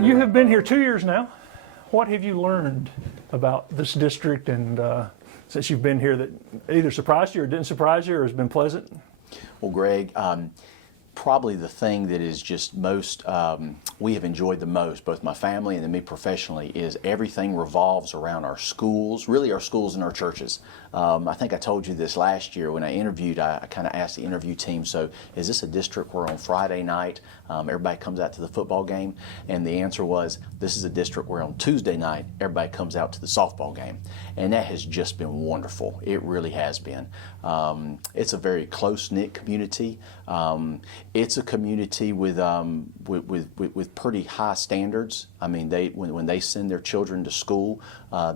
You have been here 2 years now. What have you learned about this district and since you've been here that either surprised you or didn't surprise you or has been pleasant? Well, Greg, probably the thing that is just most, we have enjoyed the most, both my family and then me professionally, is everything revolves around our schools, really our schools and our churches. I think I told you this last year when I interviewed, I kind of asked the interview team, so is this a district where on Friday night everybody comes out to the football game? And the answer was, this is a district where on Tuesday night everybody comes out to the softball game. And that has just been wonderful. It really has been. It's a very close-knit community. It's a community with pretty high standards. I mean, when they send their children to school,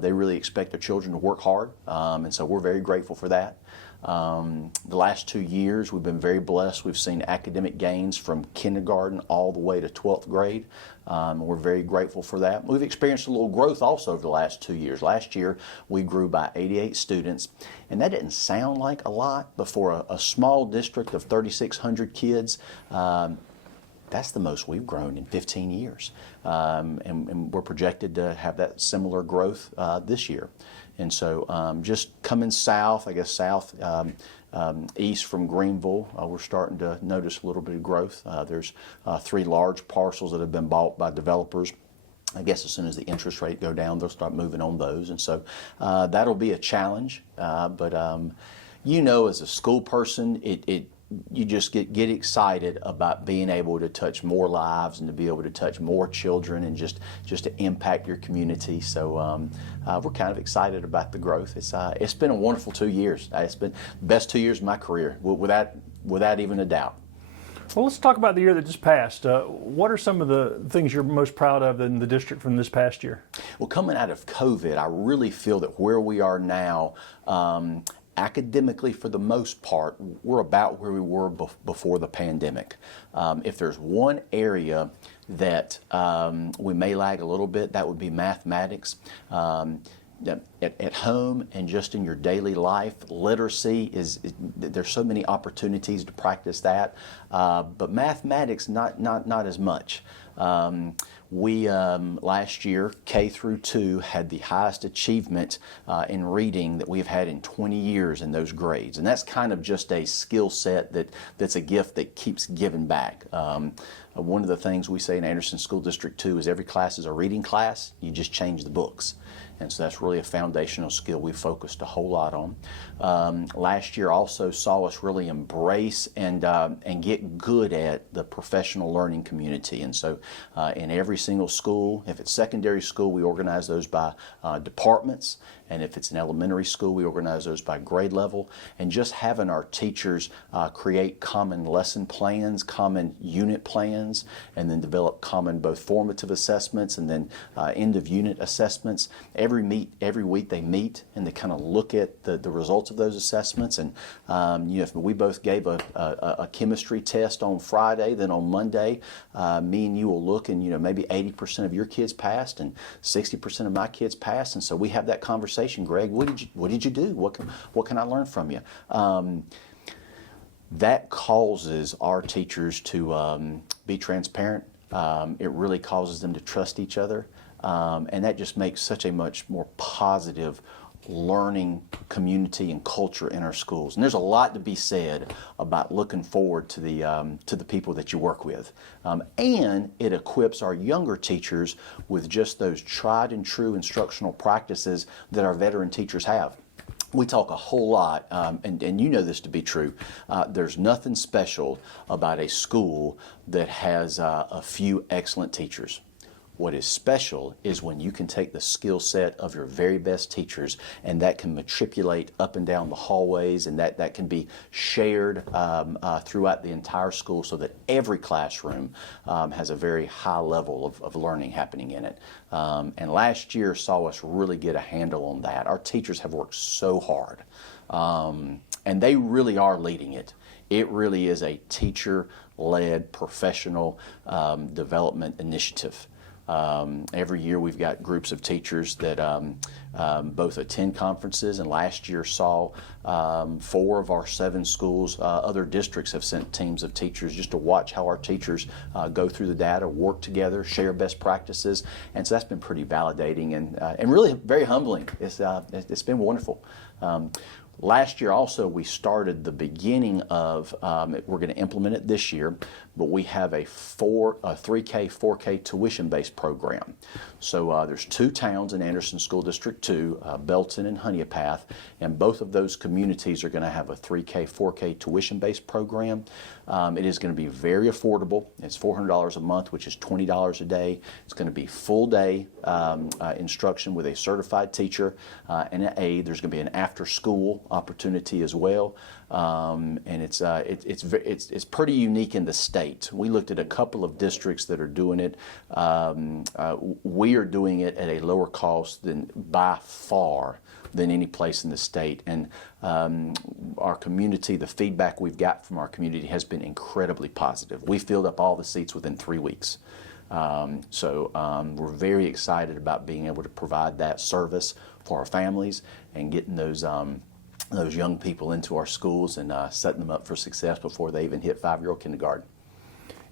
they really expect their children to work hard, and so we're very grateful for that. The last 2 years, we've been very blessed. We've seen academic gains from kindergarten all the way to 12th grade. We're very grateful for that. We've experienced a little growth also over the last 2 years. Last year, we grew by 88 students, and that didn't sound like a lot, but for a small district of 3,600 kids, that's the most we've grown in 15 years. And we're projected to have that similar growth this year. And so just coming south, I guess south, east from Greenville, we're starting to notice a little bit of growth. There's 3 large parcels that have been bought by developers. I guess as soon as the interest rate go down, they'll start moving on those. And so that'll be a challenge. But you know, as a school person, you just get excited about being able to touch more lives and to be able to touch more children and just to impact your community. So we're kind of excited about the growth. It's been a wonderful 2 years. It's been the best 2 years of my career, without even a doubt. Well, let's talk about the year that just passed. What are some of the things you're most proud of in the district from this past year? Well, coming out of COVID, I really feel that where we are now, academically, for the most part, we're about where we were before the pandemic. If there's one area that we may lag a little bit, that would be mathematics. At home and just in your daily life, literacy there's so many opportunities to practice that, but mathematics not as much. We last year, K through 2, had the highest achievement in reading that we've had in 20 years in those grades, and that's kind of just a skill set that's a gift that keeps giving back. One of the things we say in Anderson School District 2 is every class is a reading class. You just change the books. And so that's really a foundational skill we focused a whole lot on. Last year also saw us really embrace and get good at the professional learning community. And so in every single school, if it's secondary school, we organize those by departments. And if it's an elementary school, we organize those by grade level. And just having our teachers create common lesson plans, common unit plans, and then develop common both formative assessments and then end of unit assessments. Every week they meet and they kind of look at the results of those assessments. And if we both gave a chemistry test on Friday, then on Monday, me and you will look and maybe 80% of your kids passed and 60% of my kids passed. And so we have that conversation. Greg, what did you do? What can I learn from you? That causes our teachers to be transparent. It really causes them to trust each other, and that just makes such a much more positive learning community and culture in our schools. And there's a lot to be said about looking forward to the people that you work with. And it equips our younger teachers with just those tried and true instructional practices that our veteran teachers have. We talk a whole lot, and you know this to be true, there's nothing special about a school that has a few excellent teachers. What is special is when you can take the skill set of your very best teachers and that can matriculate up and down the hallways, and that can be shared throughout the entire school so that every classroom has a very high level of learning happening in it. And last year saw us really get a handle on that. Our teachers have worked so hard, and they really are leading it. It really is a teacher-led professional development initiative. Every year we've got groups of teachers that both attend conferences, and last year saw 4 of our 7 schools. Other districts have sent teams of teachers just to watch how our teachers go through the data, work together, share best practices, and so that's been pretty validating and really very humbling. It's been wonderful. Last year also we started the beginning of, we're going to implement it this year, but we have a 3K, 4K tuition-based program. So there's 2 towns in Anderson School District 2, Belton and Honeypath, and both of those communities are going to have a 3K, 4K tuition-based program. It is going to be very affordable. It's $400 a month, which is $20 a day. It's going to be full day instruction with a certified teacher and an aide. There's going to be an after-school opportunity as well, and it's pretty unique in the state. We looked at a couple of districts that are doing it. We are doing it at a lower cost than by far than any place in the state, and our community, the feedback we've got from our community has been incredibly positive. We filled up all the seats within 3 weeks. We're very excited about being able to provide that service for our families and getting those young people into our schools and setting them up for success before they even hit 5-year-old kindergarten.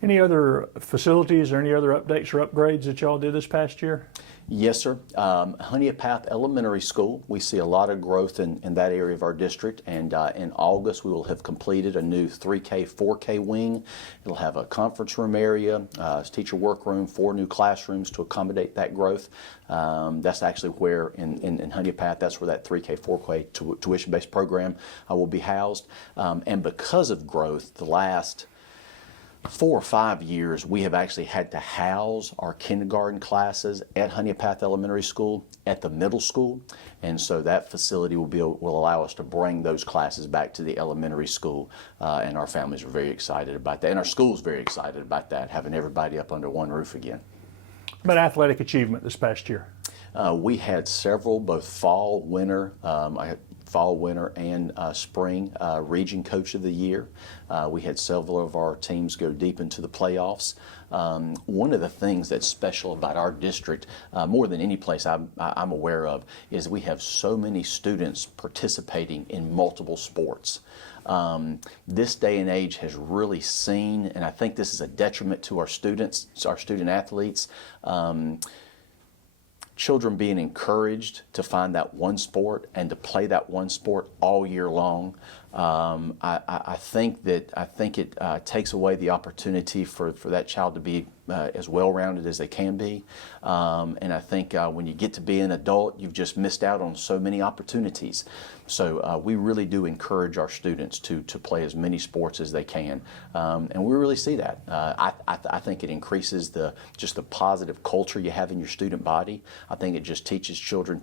Any other facilities or any other updates or upgrades that y'all did this past year? Yes, sir. Honeypath Elementary School, we see a lot of growth in that area of our district, and in August we will have completed a new 3K, 4K wing. It'll have a conference room area, teacher workroom, 4 new classrooms to accommodate that growth. That's actually where in Honeypath, that's where that 3K, 4K tuition-based program will be housed. And because of growth, the last 4 or 5 years, we have actually had to house our kindergarten classes at Honeypath Elementary School at the middle school, and so that facility will allow us to bring those classes back to the elementary school, and our families are very excited about that, and our school's very excited about that, having everybody up under one roof again. About athletic achievement this past year? We had several, both fall, winter, and spring region coach of the year. We had several of our teams go deep into the playoffs. One of the things that's special about our district, more than any place I'm aware of, is we have so many students participating in multiple sports. This day and age has really seen, and I think this is a detriment to our students, our student athletes, children being encouraged to find that one sport and to play that one sport all year long. I think it takes away the opportunity for that child to be as well-rounded as they can be. And I think when you get to be an adult, you've just missed out on so many opportunities. So we really do encourage our students to play as many sports as they can. And we really see that. I think it increases just the positive culture you have in your student body. I think it just teaches children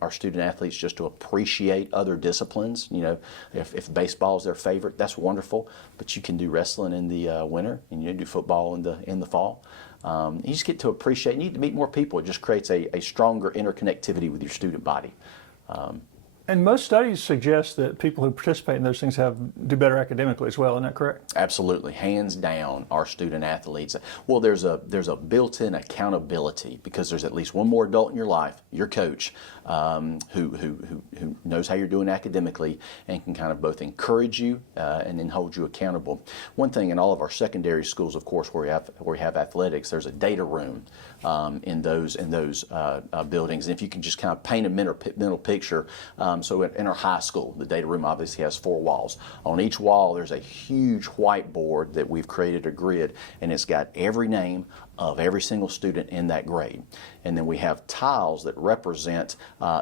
our student athletes just to appreciate other disciplines. You know, if baseball is their favorite, that's wonderful, but you can do wrestling in the winter, and you do football in the fall. You just get to appreciate, you need to meet more people. It just creates a stronger interconnectivity with your student body. And most studies suggest that people who participate in those things do better academically as well. Isn't that correct? Absolutely, hands down, our student athletes. Well, there's a built-in accountability because there's at least one more adult in your life, your coach, who knows how you're doing academically and can kind of both encourage you and then hold you accountable. One thing in all of our secondary schools, of course, where we have athletics, there's a data room in those buildings. And if you can just kind of paint a mental picture. So in our high school, the data room obviously has 4 walls. On each wall, there's a huge whiteboard that we've created a grid, and it's got every name of every single student in that grade. And then we have tiles that represent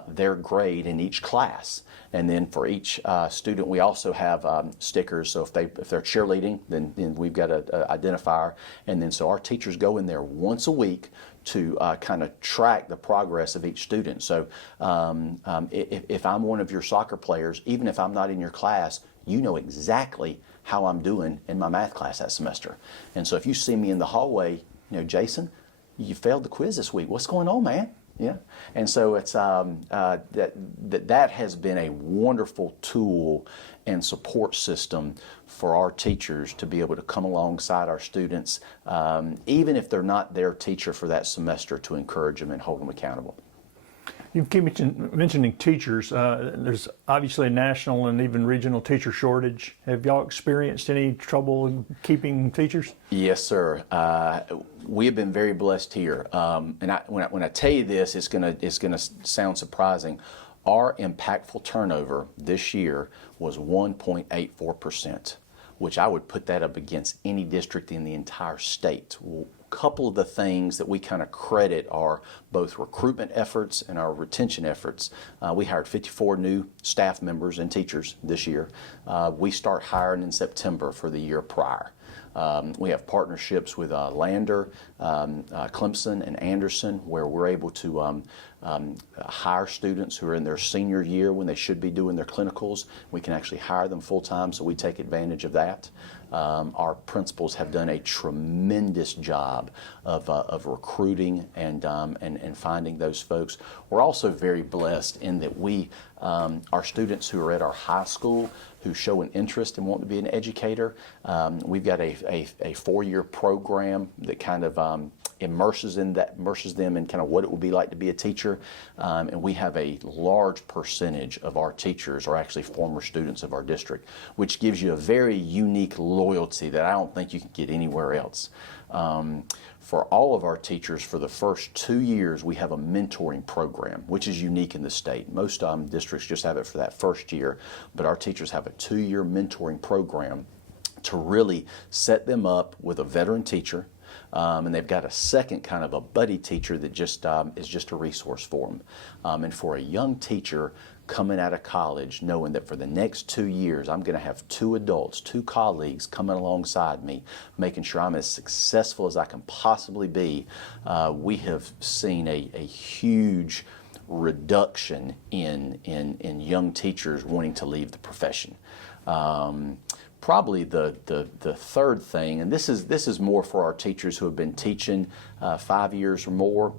their grade in each class. And then for each student, we also have stickers. So if they're cheerleading, then we've got an identifier. And then so our teachers go in there once a week to kind of track the progress of each student. So if I'm one of your soccer players, even if I'm not in your class, you know exactly how I'm doing in my math class that semester. And so if you see me in the hallway, you know, Jason, you failed the quiz this week. What's going on, man? Yeah, and so it's that has been a wonderful tool and support system for our teachers to be able to come alongside our students, even if they're not their teacher for that semester, to encourage them and hold them accountable. You keep mentioning teachers. There's obviously a national and even regional teacher shortage. Have y'all experienced any trouble in keeping teachers? Yes, sir. We have been very blessed here. And when I tell you this, it's gonna sound surprising. Our impactful turnover this year was 1.84%, which I would put that up against any district in the entire state. Couple of the things that we kind of credit are both recruitment efforts and our retention efforts. We hired 54 new staff members and teachers this year. We start hiring in September for the year prior. We have partnerships with Lander, Clemson, and Anderson, where we're able to hire students who are in their senior year when they should be doing their clinicals. We can actually hire them full-time, so we take advantage of that. Our principals have done a tremendous job of recruiting and finding those folks. We're also very blessed in that our students who are at our high school who show an interest and want to be an educator, we've got a 4-year program that kind of immerses them in kind of what it would be like to be a teacher, and we have a large percentage of our teachers are actually former students of our district, which gives you a very unique loyalty that I don't think you can get anywhere else. For all of our teachers, for the first 2 years, we have a mentoring program, which is unique in the state. Most districts just have it for that first year, but our teachers have a 2-year mentoring program to really set them up with a veteran teacher. And they've got a second kind of a buddy teacher that just is just a resource for them. And for a young teacher coming out of college, knowing that for the next 2 years, I'm going to have 2 adults, 2 colleagues coming alongside me, making sure I'm as successful as I can possibly be, we have seen a huge reduction in young teachers wanting to leave the profession. Probably the third thing, and this is more for our teachers who have been teaching 5 years or more.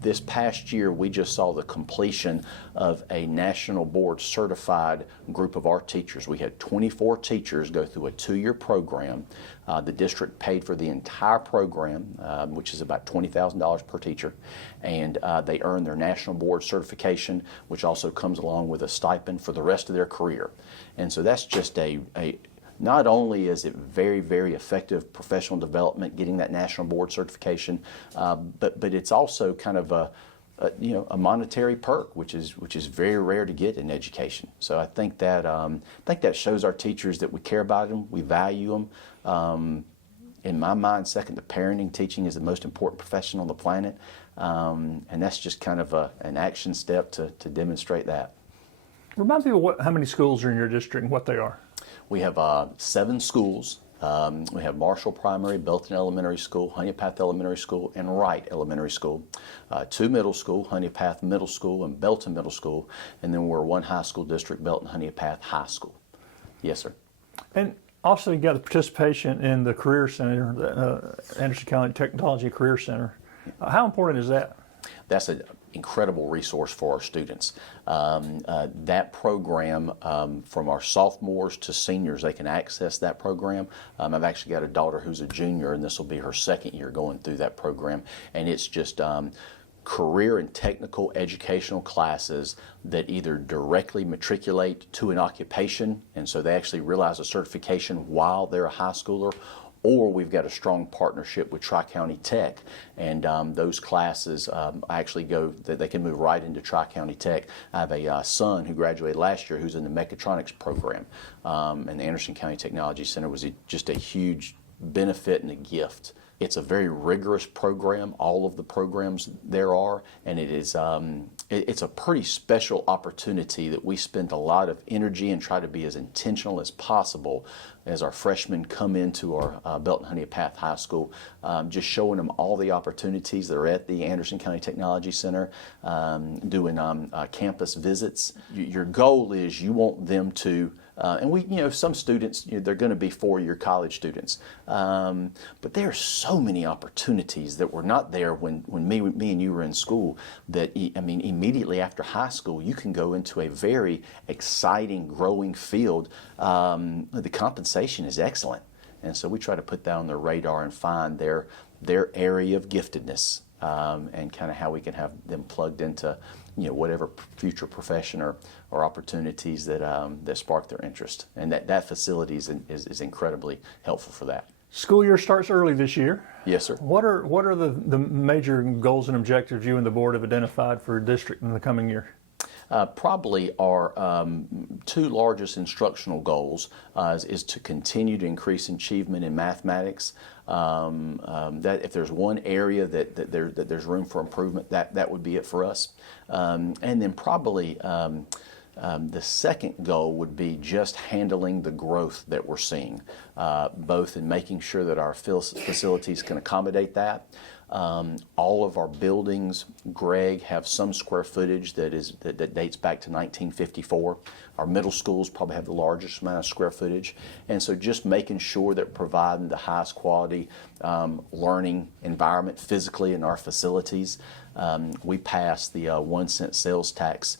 This past year, we just saw the completion of a national board certified group of our teachers. We had 24 teachers go through a 2-year program. The district paid for the entire program, which is about $20,000 per teacher, and they earned their national board certification, which also comes along with a stipend for the rest of their career. And so that's just not only is it very, very effective professional development, getting that national board certification, but it's also kind of a monetary perk, which is very rare to get in education. So I think that shows our teachers that we care about them, we value them. In my mind, second to parenting, teaching is the most important profession on the planet, and that's just kind of an action step to demonstrate that. Remind people how many schools are in your district and what they are. We have 7 schools. We have Marshall Primary, Belton Elementary School, Honeypath Elementary School, and Wright Elementary School. 2 middle school, Honeypath Middle School and Belton Middle School. And then we're 1 high school district, Belton Honeypath High School. Yes, sir. And also you got the participation in the Career Center, the Anderson County Technology Career Center. How important is that? That's an incredible resource for our students. That program, from our sophomores to seniors, they can access that program. I've actually got a daughter who's a junior, and this will be her 2nd year going through that program. And it's just career and technical educational classes that either directly matriculate to an occupation, and so they actually realize a certification while they're a high schooler, or we've got a strong partnership with Tri-County Tech, and those classes actually they can move right into Tri-County Tech. I have a son who graduated last year who's in the mechatronics program, and the Anderson County Technology Center was just a huge benefit and a gift. It's a very rigorous program, all of the programs there are, and it's a pretty special opportunity that we spend a lot of energy and try to be as intentional as possible as our freshmen come into our Belton Honeypath High School, just showing them all the opportunities that are at the Anderson County Technology Center, doing campus visits. Your goal is you want them to And we, some students, they're going to be four-year college students. But there are so many opportunities that were not there when me and you were in school that, immediately after high school, you can go into a very exciting, growing field. The compensation is excellent. And so we try to put that on their radar and find their area of giftedness, and kind of how we can have them plugged into whatever future profession or opportunities that spark their interest. And that facility is incredibly helpful for that. School year starts early this year. Yes, sir. What are the major goals and objectives you and the board have identified for district in the coming year? Probably our two largest instructional goals is to continue to increase achievement in mathematics. That if there's one area that there's room for improvement, that would be it for us. And then probably the second goal would be just handling the growth that we're seeing, both in making sure that our facilities can accommodate that. All of our buildings, Greg, have some square footage that dates back to 1954. Our middle schools probably have the largest amount of square footage. And so just making sure that providing the highest quality learning environment physically in our facilities. We passed the 1 cent sales tax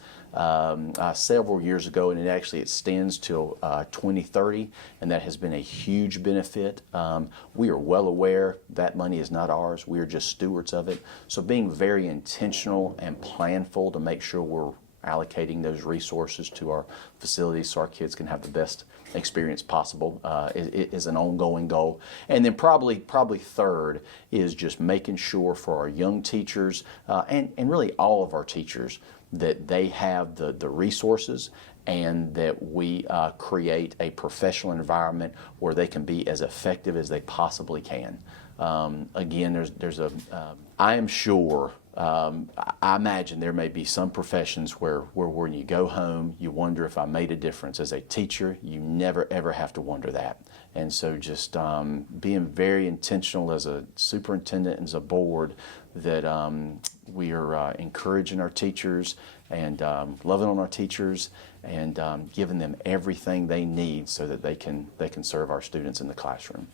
several years ago, and it actually extends till 2030, and that has been a huge benefit. We are well aware that money is not ours. We are just stewards of it. So being very intentional and planful to make sure we're allocating those resources to our facilities so our kids can have the best experience possible is an ongoing goal. And then probably third is just making sure for our young teachers and really all of our teachers that they have the resources and that we create a professional environment where they can be as effective as they possibly can. Again, I am sure, I imagine there may be some professions where when you go home, you wonder if I made a difference. As a teacher, you never ever have to wonder that. And so just being very intentional as a superintendent and as a board that we are encouraging our teachers and loving on our teachers and giving them everything they need so that they can serve our students in the classroom.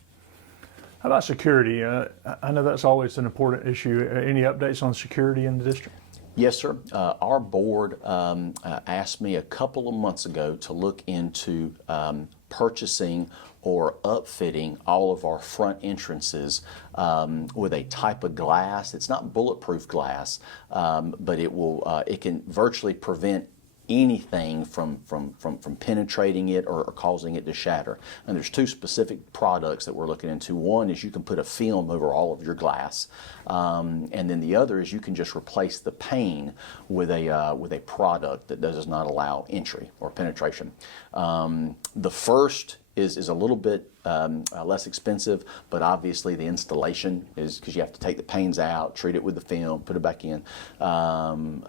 How about security? I know that's always an important issue. Any updates on security in the district? Yes, sir. Our board asked me a couple of months ago to look into purchasing or upfitting all of our front entrances with a type of glass. It's not bulletproof glass, but it can virtually prevent anything from penetrating it or causing it to shatter. And there's two specific products that we're looking into. One is you can put a film over all of your glass, and then the other is you can just replace the pane with a product that does not allow entry or penetration. The first is a little bit less expensive, but obviously the installation is because you have to take the panes out, treat it with the film, put it back in. And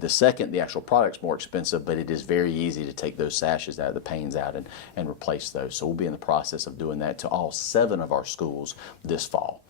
the second, the actual product's more expensive, but it is very easy to take those sashes out, the panes out, and replace those. So we'll be in the process of doing that to all 7 of our schools this fall.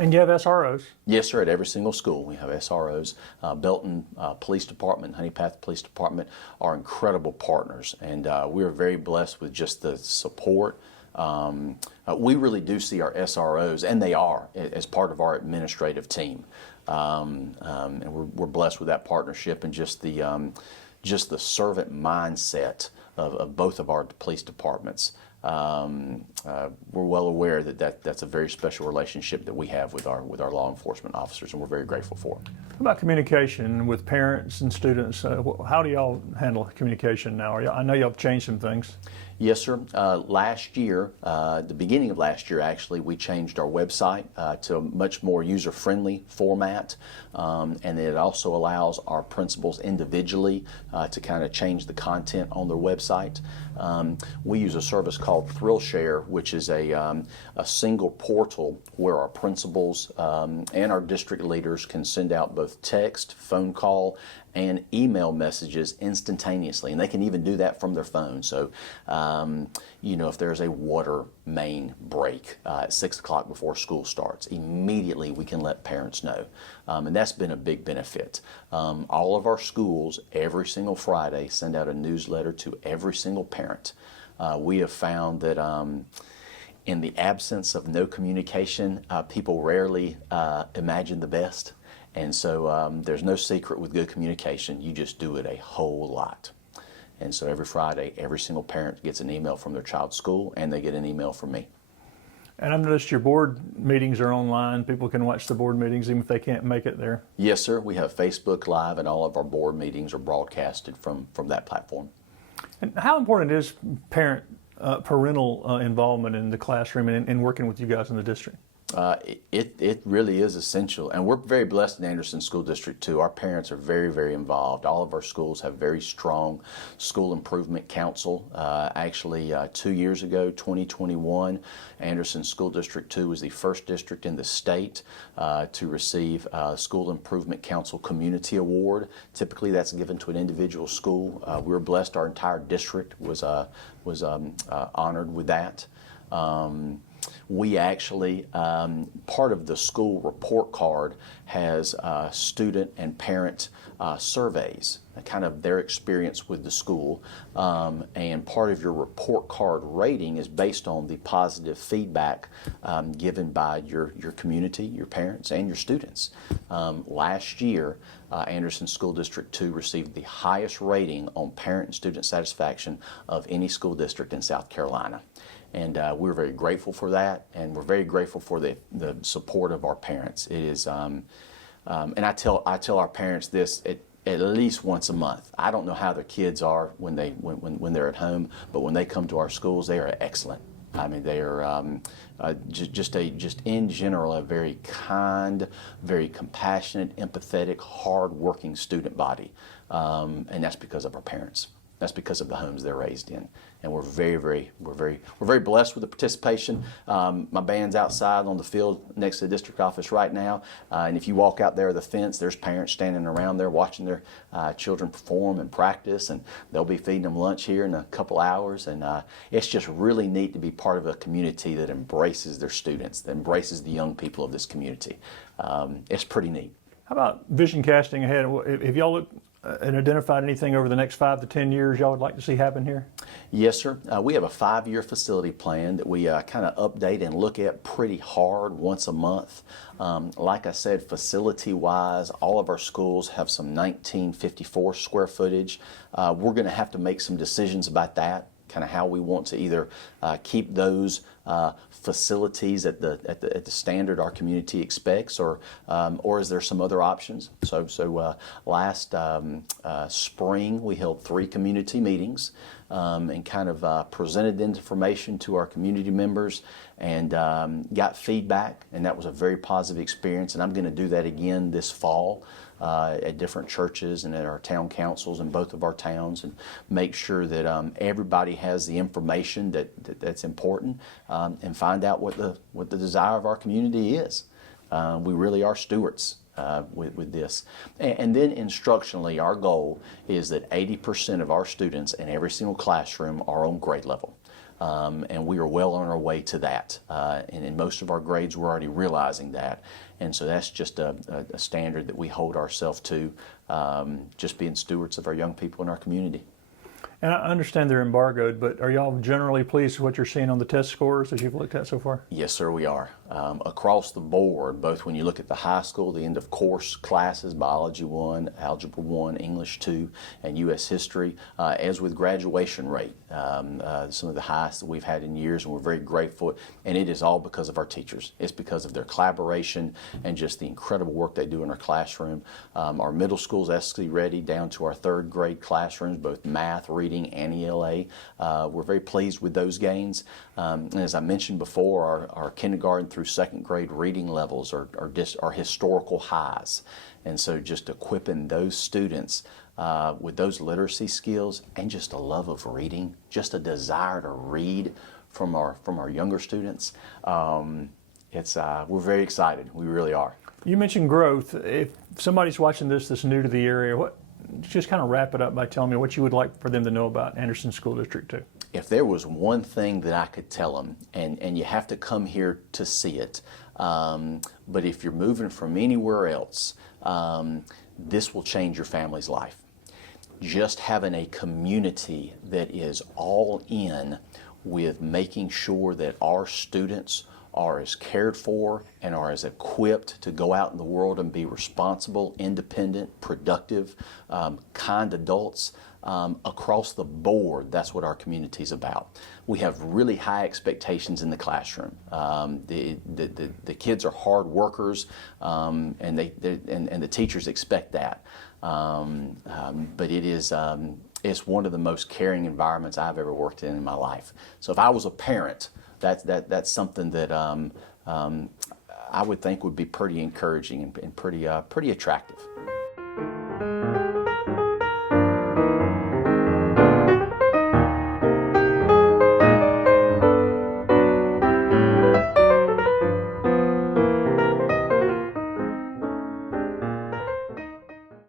And you have SROs? Yes, sir. At every single school, we have SROs. Belton Police Department, Honeypath Police Department are incredible partners, and we are very blessed with just the support. We really do see our SROs, and they are, as part of our administrative team. And we're blessed with that partnership and just the servant mindset of both of our police departments. We're well aware that's a very special relationship that we have with our law enforcement officers, and we're very grateful for it. How about communication with parents and students? How do y'all handle communication now? I know y'all have changed some things. Yes, sir. Last year, the beginning of last year, actually, we changed our website to a much more user-friendly format, and it also allows our principals individually to kind of change the content on their website. We use a service called ThrillShare, which is a single portal where our principals and our district leaders can send out both text, phone call, and email messages instantaneously, and they can even do that from their phone. So, if there's a water main break at 6 o'clock before school starts, immediately we can let parents know, and that's been a big benefit. All of our schools, every single Friday, send out a newsletter to every single parent. We have found that in the absence of no communication, people rarely imagine the best. And so there's no secret with good communication. You just do it a whole lot. And so every Friday, every single parent gets an email from their child's school, and they get an email from me. And I've noticed your board meetings are online. People can watch the board meetings even if they can't make it there. Yes, sir. We have Facebook Live, and all of our board meetings are broadcasted from that platform. And how important is parental involvement in the classroom and working with you guys in the district? It really is essential, and we're very blessed in Anderson School District too. Our parents are very, very involved. All of our schools have very strong school improvement council. Actually, 2 years ago, 2021, Anderson School District 2 was the first district in the state to receive School Improvement Council Community Award. Typically, that's given to an individual school. We were blessed; our entire district was honored with that. We actually, part of the school report card has student and parent surveys, kind of their experience with the school. And part of your report card rating is based on the positive feedback given by your community, your parents, and your students. Last year, Anderson School District 2 received the highest rating on parent and student satisfaction of any school district in South Carolina. And we're very grateful for that, and we're very grateful for the support of our parents. It is, and I tell our parents this at least once a month. I don't know how their kids are when they're at home, but when they come to our schools, they are excellent. I mean, they are just in general a very kind, very compassionate, empathetic, hard-working student body, and that's because of our parents. That's because of the homes they're raised in, and we're very blessed with the participation. My band's outside on the field next to the district office right now, and if you walk out there, the fence, there's parents standing around there watching their children perform and practice, and they'll be feeding them lunch here in a couple hours. And it's just really neat to be part of a community that embraces their students, that embraces the young people of this community. It's pretty neat. How about vision casting ahead? Have y'all looked and identified anything over the next 5 to 10 years y'all would like to see happen here? Yes, sir. We have a 5-year facility plan that we kind of update and look at pretty hard once a month. Like I said, facility-wise, all of our schools have some 1954 square footage. We're going to have to make some decisions about that, kind of how we want to either keep those facilities at the standard our community expects, or is there some other options? So last spring we held 3 community meetings and kind of presented information to our community members and got feedback, and that was a very positive experience. And I'm going to do that again this fall at different churches and at our town councils in both of our towns, and make sure that everybody has the information that's important, and find out what the desire of our community is. We really are stewards with this. And then instructionally, our goal is that 80% of our students in every single classroom are on grade level. And we are well on our way to that. And in most of our grades, we're already realizing that. And so that's just a standard that we hold ourselves to, just being stewards of our young people in our community. And I understand they're embargoed, but are y'all generally pleased with what you're seeing on the test scores that you've looked at so far? Yes, sir, we are. Across the board, both when you look at the high school, the end of course classes, Biology 1, Algebra 1, English 2, and U.S. History, as with graduation rate, some of the highest that we've had in years, and we're very grateful. And it is all because of our teachers. It's because of their collaboration and just the incredible work they do in our classroom. Our middle school's SC ready down to our 3rd grade classrooms, both math, reading, and ELA. We're very pleased with those gains. And as I mentioned before, our kindergarten through 2nd grade reading levels are historical highs. And so just equipping those students with those literacy skills and just a love of reading, just a desire to read from our younger students, we're very excited. We really are. You mentioned growth. If somebody's watching this that's new to the area, just kind of wrap it up by telling me what you would like for them to know about Anderson School District 2. If there was one thing that I could tell them, and you have to come here to see it, but if you're moving from anywhere else, this will change your family's life. Just having a community that is all in with making sure that our students are as cared for and are as equipped to go out in the world and be responsible, independent, productive, kind adults across the board. That's what our community is about. We have really high expectations in the classroom. The kids are hard workers, and the teachers expect that. But it's one of the most caring environments I've ever worked in my life. So if I was a parent, that's something that I would think would be pretty encouraging and pretty attractive.